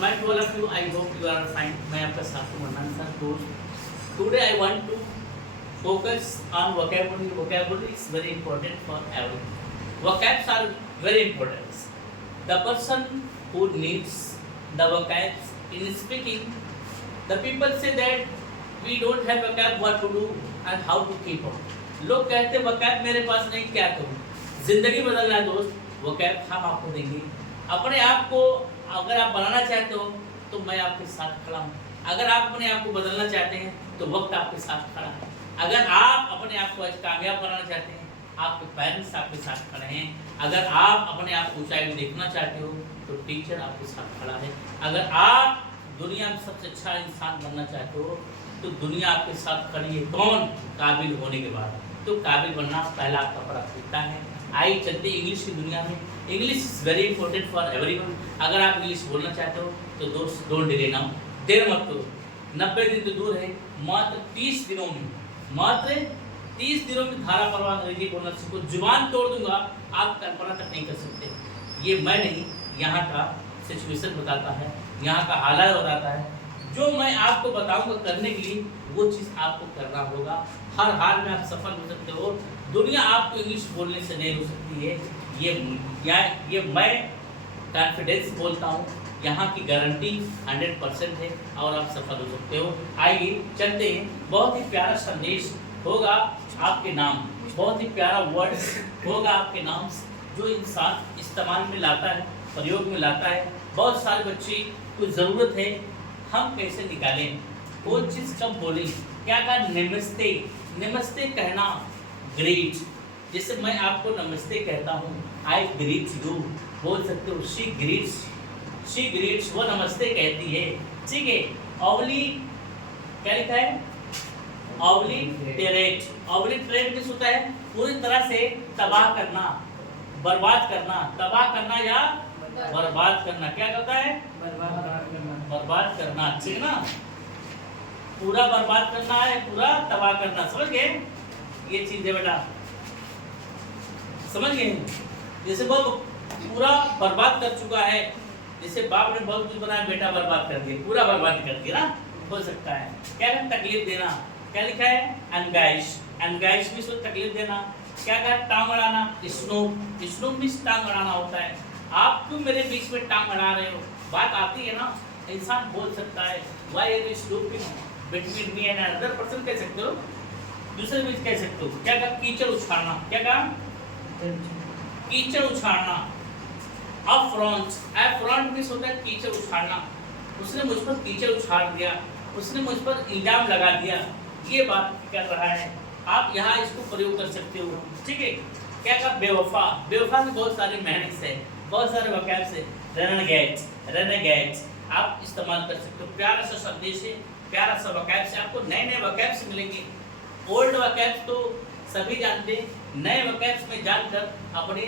my to all of you, I hope you are fine. मैं आपका साथी मनन sir दोस्त. Today I want to focus on vocabulary. Vocabulary is very important for everyone. Vocabs are very important. The person who needs the vocabs in speaking, the people say that we don't have vocab, what to do and how to keep on. लोग कहते हैं vocab मेरे पास नहीं, क्या करूं? जिंदगी बदलना है दोस्त, vocab हम आपको देंगे. अपने आप को अगर आप बनाना चाहते हो तो मैं आपके साथ खड़ा हूँ. अगर आप अपने आप को बदलना चाहते हैं तो वक्त आपके साथ खड़ा है. अगर आप अपने आप को आज कामयाब बनाना चाहते हैं, आपके पेरेंट्स आपके साथ खड़े हैं. अगर आप अपने आप को ऊंचाई में देखना चाहते हो तो टीचर आपके साथ खड़ा है. अगर आप दुनिया में सबसे अच्छा इंसान बनना चाहते हो तो दुनिया आपके साथ खड़ी है. कौन? काबिल होने के बाद. तो काबिल बनना पहला आपका प्राथमिकता है. आई चलते इंग्लिश की दुनिया में. English is very important for everyone. अगर आप इंग्लिश बोलना चाहते हो तो दोस्त डोंट डिले नाउ, देर मत करो. 90 दिन तो दूर है, मात्र 30 दिनों में, मात्र 30 दिनों में धारा प्रवाह अंग्रेजी बोलना सीखो. जुबान तोड़ दूंगा, आप कल्पना तक नहीं कर सकते. ये मैं नहीं, यहाँ का सिचुएशन बताता है, यहाँ का हालात बताता है. जो मैं आपको बताऊंगा करने के लिए वो चीज़ आपको करना होगा. हर हाल में आप सफल हो सकते हो. दुनिया आपको इंग्लिश बोलने से नहीं हो सकती है. ये मैं कॉन्फिडेंस बोलता हूँ. यहाँ की गारंटी 100% है और आप सफल हो सकते हो. आइए चलते हैं. बहुत ही प्यारा संदेश होगा आपके नाम, बहुत ही प्यारा वर्ड्स होगा आपके नाम जो इंसान इस्तेमाल में लाता है, प्रयोग में लाता है. बहुत सारे बच्चे को ज़रूरत है हम कैसे निकालें, वो चीज़ कब बोलें. क्या कहा? नमस्ते. नमस्ते कहना, ग्रेट. जैसे मैं आपको नमस्ते कहता हूँ, आई ग्रीट यू, बोल सकते हो शी ग्रीट्स, वो नमस्ते कहती है. ठीक है. ऑब्ली क्या लिखा है? ऑब्लिटरेट. ऑब्लिटरेट किस होता है? पूरी तरह से तबाह करना, बर्बाद करना. तबाह करना या बर्बाद करना. क्या कहता है? बर्बाद करना. ठीक ना? पूरा बर्बाद करना है, पूरा तबाह करना. समझ गए? ये चीज है बेटा, समझ गए? जैसे वो पूरा बर्बाद कर चुका है, जैसे बाप ने बहुत कुछ बनाया, बेटा बर्बाद कर दिया, पूरा बर्बाद कर दिया ना, हो सकता है. क्या है? तकलीफ देना. क्या लिखा है? एनगाइश. एनगाइश भी सोच तकलीफ देना. क्या कहा? टांग अड़ाना. स्नूप. स्नूप भी टांग अड़ाना होता है. आप क्यों मेरे बीच में टांग अड़ा रहे हो? बात आती है ना, इंसान बोल सकता है. Why are you snooping between me and another person कह सकते हो, दूसरे बीच कह सकते हो. क्या कहा? कीचड़ उछाड़ना. क्या कहा? कीचड़ उछाड़ना. अफ्रॉन्ट भी होता है कीचड़ उछाड़ना. उसने मुझ पर कीचड़ उछाड़ दिया, उसने मुझ पर इल्जाम लगा दिया, ये बात कर रहा है. आप यहाँ इसको प्रयोग कर सकते हो. ठीक है. क्या कहा? बेवफा. बेवफा में बहुत सारे मैनिक्स है, बहुत सारे वकैब्स है. रेनेगेट आप इस्तेमाल कर सकते हो. प्यारा सा संदेश है, प्यारा सा वकैब्स है. आपको नए नए वकैब्स मिलेंगे. ओल्ड वकैब्स तो सभी जानते हैं. नए वकैब्स में जानकर अपने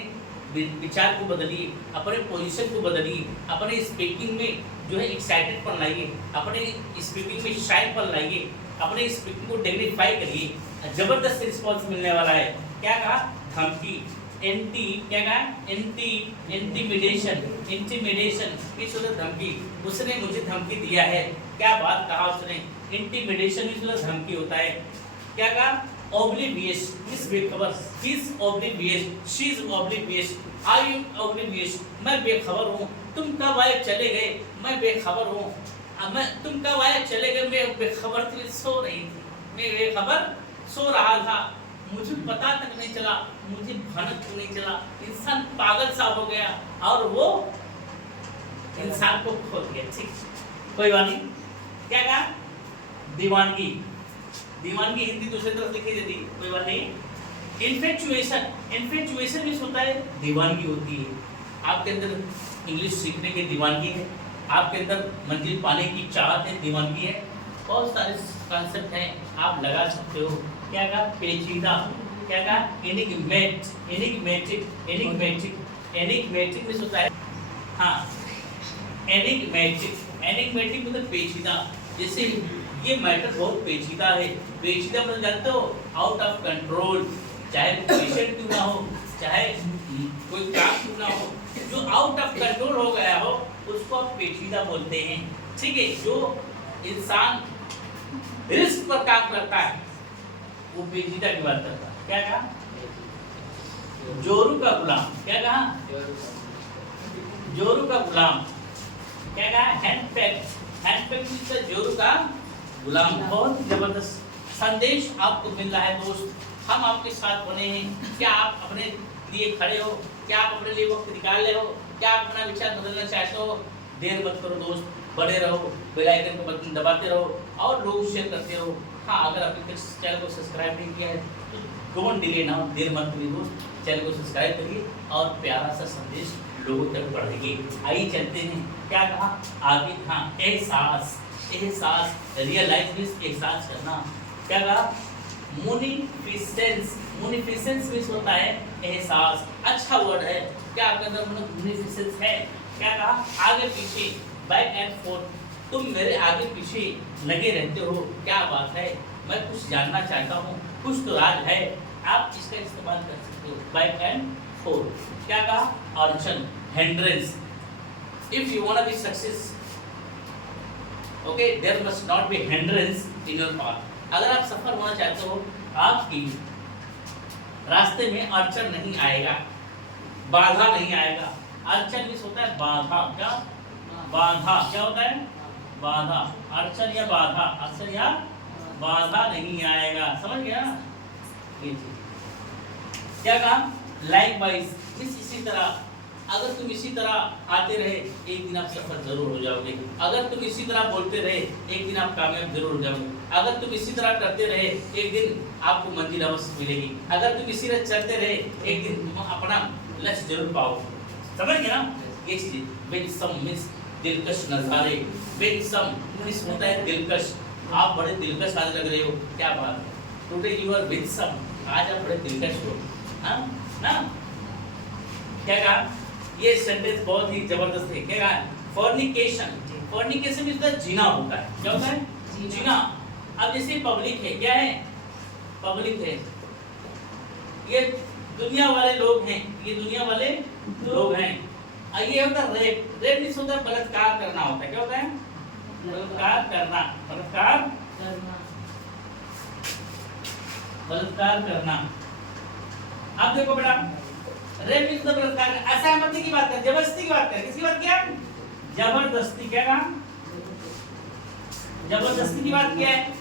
विचार को बदलिए, अपने पोजीशन को बदलिए, अपने स्पीकिंग में जो है एक्साइटेड लाइए, अपने स्पीकिंग में शाइनपन लाइए, अपने स्पीकिंग को डिग्निफाई करिए. जबरदस्त रिस्पॉन्स मिलने वाला है. क्या कहा? धमकी. एंटी. क्या कहा? इंटिमिडेशन. किस होता? धमकी. उसने मुझे धमकी दिया है. क्या बात कहा उसने? इंटिमिडेशन भी धमकी होता है. क्या कहा? oblivious. किस बेखबर? किस oblivious? she is oblivious. are you oblivious? मैं बेखबर हूँ. तुम कब आए चले गए? मैं बेखबर हूँ. तुम कब आए चले गए? मैं बेखबर थी, सो रही थी. मैं बेखबर सो रहा था, मुझे पता तक नहीं चला, मुझे भनक नहीं चला. इंसान पागल सा हो गया और वो इंसान को खो गया. ठीक, कोई बात नहीं. क्या कहा? दीवानगी. दीवानगी हिंदी दूसरी तरफ लिखी जाती है, कोई बात नहीं. इन्फेचुएशन भी होता है, दीवानगी होती है. आपके अंदर इंग्लिश सीखने की दीवानगी है, आपके अंदर मंजिल पाने की चाहत है, दीवानगी है. बहुत सारे कॉन्सेप्ट हैं, आप लगा सकते हो. क्या कहा? पेचीदा. क्या कहा? एनिग्मेटिक भी होता है. हाँ, एनिग्मेटिक मतलब पेचीदा. जैसे ये मैटर बहुत पेचीदा है. पेचीदा मतलब जानते हो? Out of control. चाहे पेशेंट क्यों ना हो, चाहे कोई काम क्यों ना हो, जो आउट ऑफ कंट्रोल हो गया हो उसको आप पेचीदा बोलते हैं। ठीक है, जो इंसान रिस्क पर काम करता है वो पेचीदा की बात करता है। क्या कहा? जोरू का गुलाम। क्या कहा? जोरू का गुलाम। क्या कहा? हैंडपैक जोरू का गुलाम। बहुत जबरदस्त संदेश आपको मिल रहा है दोस्त, हम आपके साथ बने हैं। क्या आप अपने लिए खड़े हो? क्या आप अपने लिए वक्त निकाल रहे हो? क्या आप अपना विचार बदलना चाहते हो? देर मत करो दोस्त, बने रहो, बेल आइकन को बटन दबाते रहो और लोग शेयर करते रहो। हाँ, अगर आपने चैनल को सब्सक्राइब नहीं किया है तो डोंट डिले नाउ, देर मत करिए दोस्त, चैनल को सब्सक्राइब करिए और प्यारा सा संदेश लोगों तक बढ़ाइए। आइए चलते हैं, क्या कहा आगे? हाँ, एहसास रियलाइज मीन्स एहसास करना। क्या कहा? मुनिफिसेंस मीन्स होता है एहसास। अच्छा वर्ड है। क्या आपके अंदर मुनिफिसेंस है? क्या कहा? आगे पीछे, बैक एंड फोर्थ, तुम मेरे आगे पीछे लगे रहते हो। क्या बात है? मैं कुछ जानना चाहता हूँ, कुछ तो राज है। आप इसका इस्तेमाल कर सकते हो, बैक एंड फोर्थ। क्या कहा? अड़चन, hindrance. If you want to be success, okay, there must not be hindrance in your path. अगर आप सफल होना चाहते हो, आपकी रास्ते में अड़चन नहीं आएगा, बाधा नहीं आएगा। अड़चन मीन्स होता है बाधा। क्या? बाधा। क्या होता है? बाधा। अड़चन या बाधा, अड़चन या बाधा नहीं आएगा। समझ गया? ये चीज। क्या कहा? लाइकवाइज, इसी तरह, अगर तुम इसी तरह आते रहे एक दिन आप सफल जरूर हो जाओगे। अगर तुम इसी तरह बोलते रहे एक दिन आप कामयाब जरूर हो जाओगे। अगर तुम इसी तरह करते रहे एक दिन आपको मंजिल अवश्य मिलेगी। अगर तुम इसी तरह चलते रहे एक दिन तुम अपना लक्ष्य जरूर पाओगे। समझ गए ना? ये चीज विनसम मीन्स दिलकश नजारे। विनसम मीन्स होता है दिलकश। आप बड़े दिलकश आज लग रहे हो। क्या बात है? टुडे यू आर विनसम, आज आप बड़े दिलकश हो। हाँ ना? क्या कहा? ये सेंटेंस बहुत ही जबरदस्त है। क्या कहा? फॉर्निकेशन मीन्स जीना होता है। क्या होता है? जीना। अब जैसे पब्लिक है, क्या है? पब्लिक है, ये दुनिया वाले लोग हैं, ये दुनिया वाले लोग हैं। ये होता है रेप। रेप मीन्स होता है बलात्कार करना होता है। क्या होता है? बलात्कार करना। बलात्कार करना। अब देखो बेटा, रेप मीन्स बलात्कार, असहमति की बात कर, जबरदस्ती की बात कर। किसकी बात किया? जबरदस्ती। क्या काम? जबरदस्ती की बात किया है।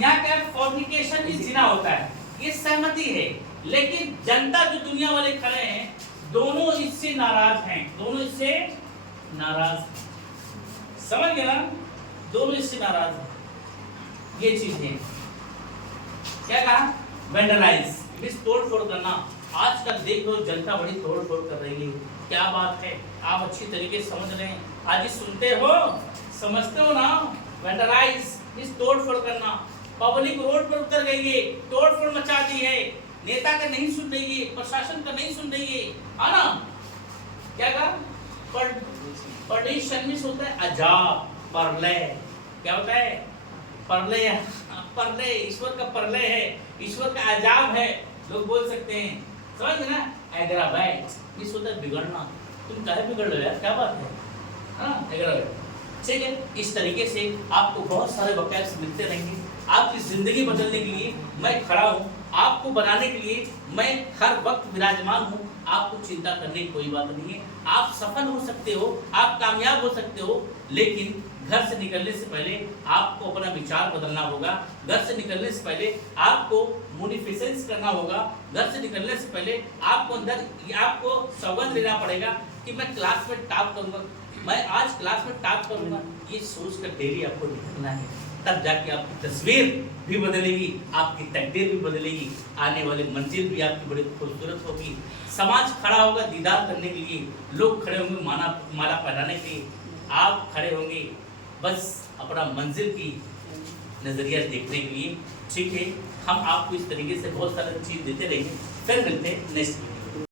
यहाँ क्या? फॉर्निकेशन भी जीना होता है, ये सहमति है। लेकिन जनता जो दुनिया वाले खड़े हैं, दोनों इससे नाराज हैं। दोनों इससे नाराज हैं। समझ गए ना? दोनों इससे नाराज हैं। ये चीज है। क्या कहा? वेंडलाइज मीन्स तोड़ फोड़ करना। आजकल देख लो जनता बड़ी तोड़ फोड़ कर रही है। क्या बात है? आप अच्छी तरीके से समझ रहे हैं। आज सुनते हो, समझते हो ना? वेंडलाइज मीन्स तोड़ फोड़ करना। पब्लिक रोड पर उतर गई है, तोड़ फोड़ मचा दी है। नेता का नहीं सुन रही है, प्रशासन का नहीं सुन रही है ना? क्या कहा? परडिशन मीन्स होता है अजाब, प्रलय। क्या होता है? प्रलय। प्रलय ईश्वर का प्रलय है, ईश्वर का अजाब है, लोग बोल सकते हैं। समझ गए ना? एग्रावाइट मीन्स होता है बिगड़ना। तुम काहे बिगड़ रहे हो यार? क्या बात है? हाँ, एग्रावाइट। ठीक है, इस तरीके से आपको बहुत सारे वोकैब्स मिलते रहेंगे। आपकी जिंदगी बदलने के लिए मैं खड़ा हूँ, आपको बनाने के लिए मैं हर वक्त विराजमान हूँ। आपको चिंता करने की कोई बात नहीं है। आप सफल हो सकते हो, आप कामयाब हो सकते हो, लेकिन घर से निकलने से पहले आपको अपना विचार बदलना होगा। घर से निकलने से पहले आपको मोनिफिसेंस करना होगा। घर से निकलने से पहले आपको अंदर आपको सौगंध लेना पड़ेगा कि मैं क्लास में टॉप करूँगा, मैं आज क्लास में टॉप करूँगा। ये सोच कर डेली आपको निकलना है, तब जाके आपकी तस्वीर भी बदलेगी, आपकी तकदीर भी बदलेगी, आने वाली मंजिल भी आपकी बड़ी खूबसूरत होगी। समाज खड़ा होगा दीदार करने के लिए, लोग खड़े होंगे माला पहनाने के लिए, आप खड़े होंगे बस अपना मंजिल की नज़रिया देखने के लिए। ठीक है, हम आपको इस तरीके से बहुत सारी चीज़ देते रहेंगे। फिर मिलते हैं नेक्स्ट।